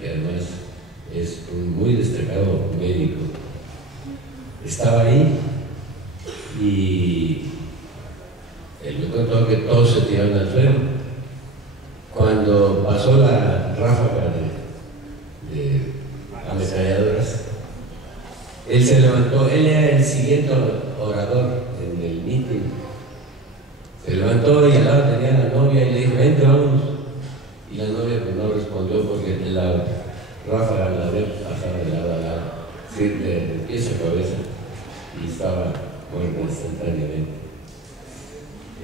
que además es un muy destacado médico, estaba ahí y él me contó que todos se tiraron al suelo. Cuando pasó la ráfaga de ametralladoras, él se levantó, él era el siguiente orador en el meeting. Se levantó y al lado tenía a la novia y le dijo, vente, vámonos. Y la novia pues no respondió porque la ráfaga la había pasado de lado a lado, de pies a cabeza, y estaba muerta instantáneamente.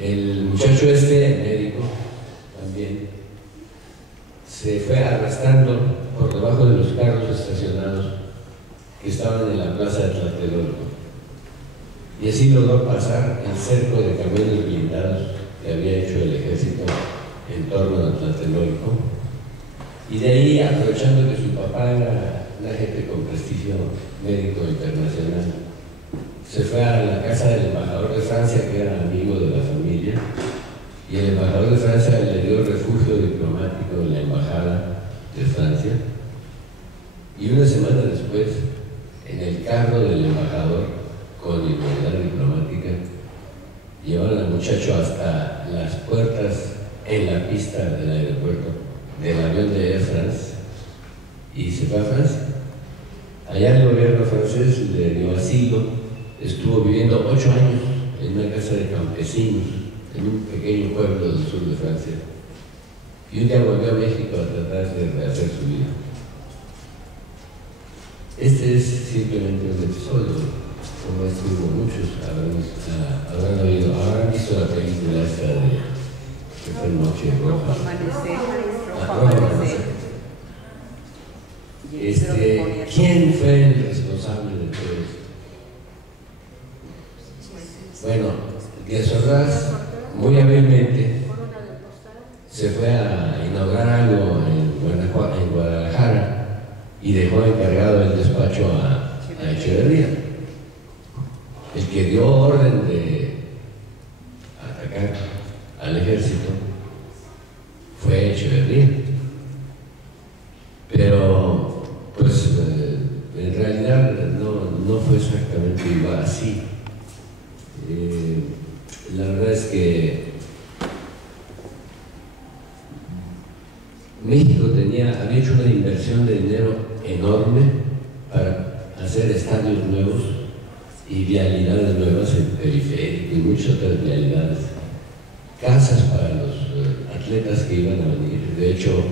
El muchacho este, médico, también, se fue arrastrando por debajo de los carros estacionados que estaban en la plaza de Tlatelolco. Y así logró pasar el cerco de camiones blindados que había hecho el ejército en torno a Tlatelolco. Y de ahí, aprovechando que su papá era un agente con prestigio médico internacional, se fue a la casa del embajador de Francia, que era amigo de la familia, y el embajador de Francia le dio refugio diplomático en la embajada de Francia. Y una semana después, en el carro del embajador, con inmunidad diplomática, llevaron al muchacho hasta las puertas en la pista del aeropuerto del avión de Air France y se fue a Francia. Allá el gobierno francés le dio asilo, estuvo viviendo 8 años en una casa de campesinos en un pequeño pueblo del sur de Francia, y un día volvió a México a tratar de rehacer su vida. Este es simplemente un episodio, como este hubo muchos, habrán visto la película esta de que fue Noche Roja. ¿Quién fue el responsable de todo esto? Bueno, Díaz Ordaz muy hábilmente se fue a inaugurar algo en Guadalajara y dejó encargado el despacho a Echeverría. El que dio orden de atacar al ejército fue Echeverría. Pero, pues, en realidad no fue exactamente igual así. La verdad es que México había hecho una inversión de dinero enorme para hacer estadios nuevos y vialidades nuevas en periférico y muchas otras vialidades, casas para los atletas que iban a venir. De hecho,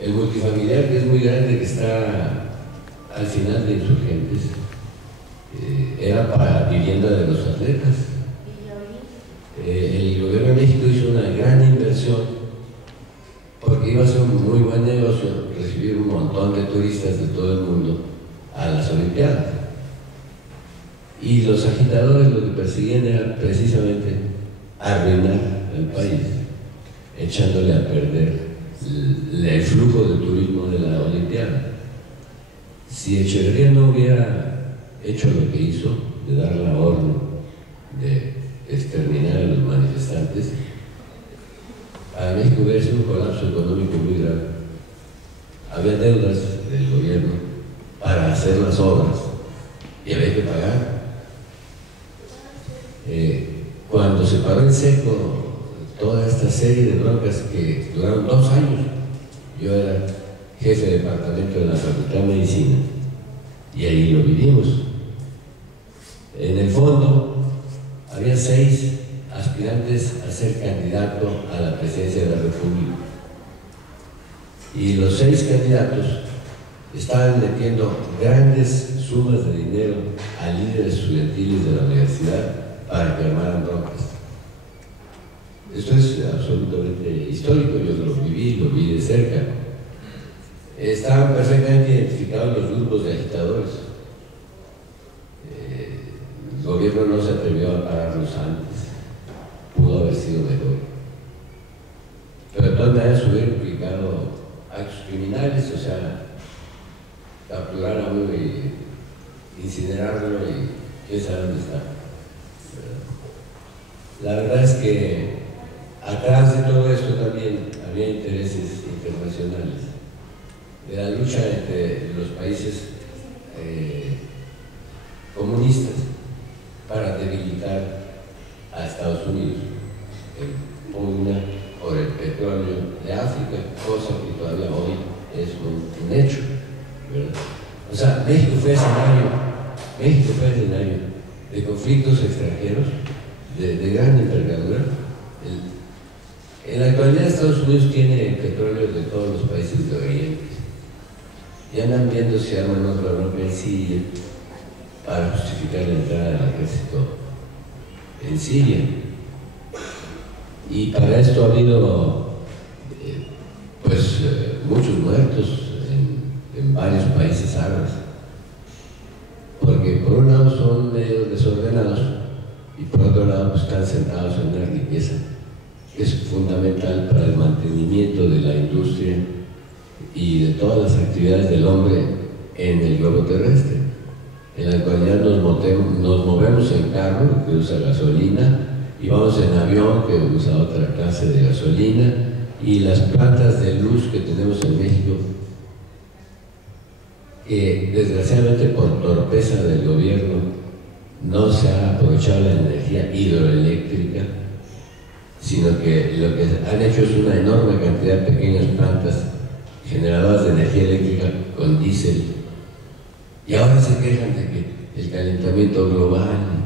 el multifamiliar, que es muy grande, que está al final de Insurgentes, era para vivienda de los atletas. El gobierno de México hizo una gran inversión porque iba a ser un muy buen negocio recibir un montón de turistas de todo el mundo a las Olimpiadas. Y los agitadores lo que perseguían era precisamente arruinar el país, echándole a perder el flujo de turismo de la Olimpiada. Si Echeverría no hubiera hecho lo que hizo, de dar la orden de exterminar a los manifestantes, para México hubiera sido un colapso económico muy grave. Había deudas del gobierno para hacer las obras y había que pagar. Cuando se paró en seco toda esta serie de broncas que duraron 2 años, yo era jefe de departamento de la Facultad de Medicina y ahí lo vivimos. En el fondo había 6 aspirantes a ser candidato a la presidencia de la República y los 6 candidatos estaban metiendo grandes sumas de dinero a líderes estudiantiles de la universidad para que armaran broncas. Esto es absolutamente histórico, yo lo vi de cerca. Estaban perfectamente identificados los grupos de agitadores. El gobierno no se atrevió a pararlos antes, pudo haber sido mejor. Pero de todas maneras hubieran implicado actos criminales, o sea, capturar a uno y incinerarlo y quién sabe dónde está. La verdad es que atrás de todo esto también había intereses internacionales. de la lucha entre los países comunistas para debilitar a Estados Unidos en pugna por el petróleo de África, cosa que todavía hoy es un hecho, ¿verdad? O sea, México fue escenario de conflictos extranjeros de gran envergadura. En la actualidad Estados Unidos tiene el petróleo de todos los países de Oriente. Y andan viendo si arman otra bronca en Siria para justificar la entrada del ejército en Siria. Y para esto ha habido muchos muertos en varios países árabes, porque por un lado son medio desordenados y por otro lado pues, están sentados en una riqueza que es fundamental para el mantenimiento de la industria y de todas las actividades del hombre en el globo terrestre. En la actualidad nos movemos en carro que usa gasolina y vamos en avión que usa otra clase de gasolina, y las plantas de luz que tenemos en México, que desgraciadamente por torpeza del gobierno no se ha aprovechado la energía hidroeléctrica, sino que lo que han hecho es una enorme cantidad de pequeñas plantas generadoras de energía eléctrica con diésel, y ahora se quejan de que el calentamiento global,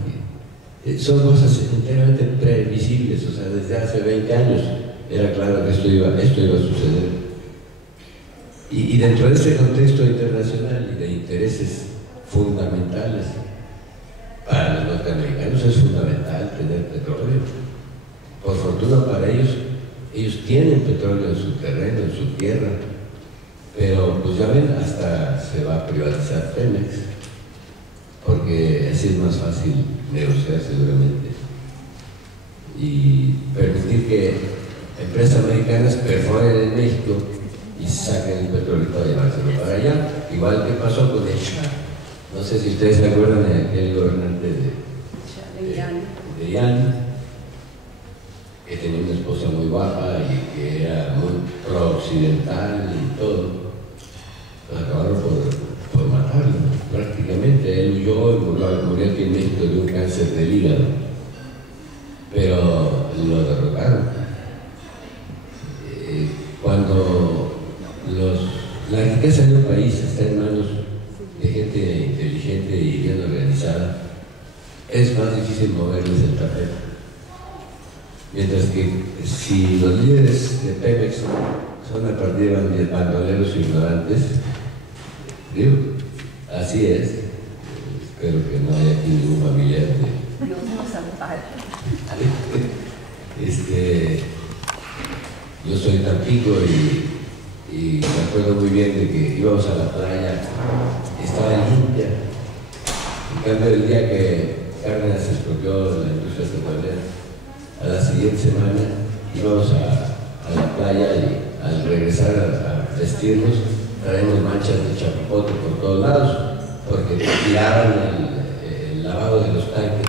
son cosas enteramente previsibles. O sea, desde hace 20 años era claro que esto iba a suceder. Y dentro de este contexto internacional y de intereses fundamentales, para los norteamericanos es fundamental tener petróleo. Por fortuna para ellos tienen petróleo en su terreno, en su tierra, pero pues ya ven, hasta se va a privatizar Pemex, porque así es más fácil negociar seguramente y permitir que empresas americanas perforen en México y saquen el petróleo para llevárselo para allá, igual que pasó con el Shah. No sé si ustedes se acuerdan de aquel gobernante de Irán, que tenía una esposa muy guapa y que era muy pro-occidental y todo. Acabaron por matarlo, prácticamente. Él huyó y murió aquí en México de un cáncer del hígado, pero lo derrotaron. Cuando la riqueza de un país está en manos de gente inteligente y bien organizada, es más difícil moverles el tapete. Mientras que si los líderes de Pemex son a partir de bandoleros ignorantes, digo, así es. Espero que no haya aquí ningún familiar yo soy Tampico y me acuerdo muy bien de que íbamos a la playa, estaba limpia. En cambio, el día que Cárdenas expropió la industria petrolera, a la siguiente semana íbamos a la playa y al regresar a vestirnos traemos manchas de chapopote por todos lados, porque tiraban el lavado de los tanques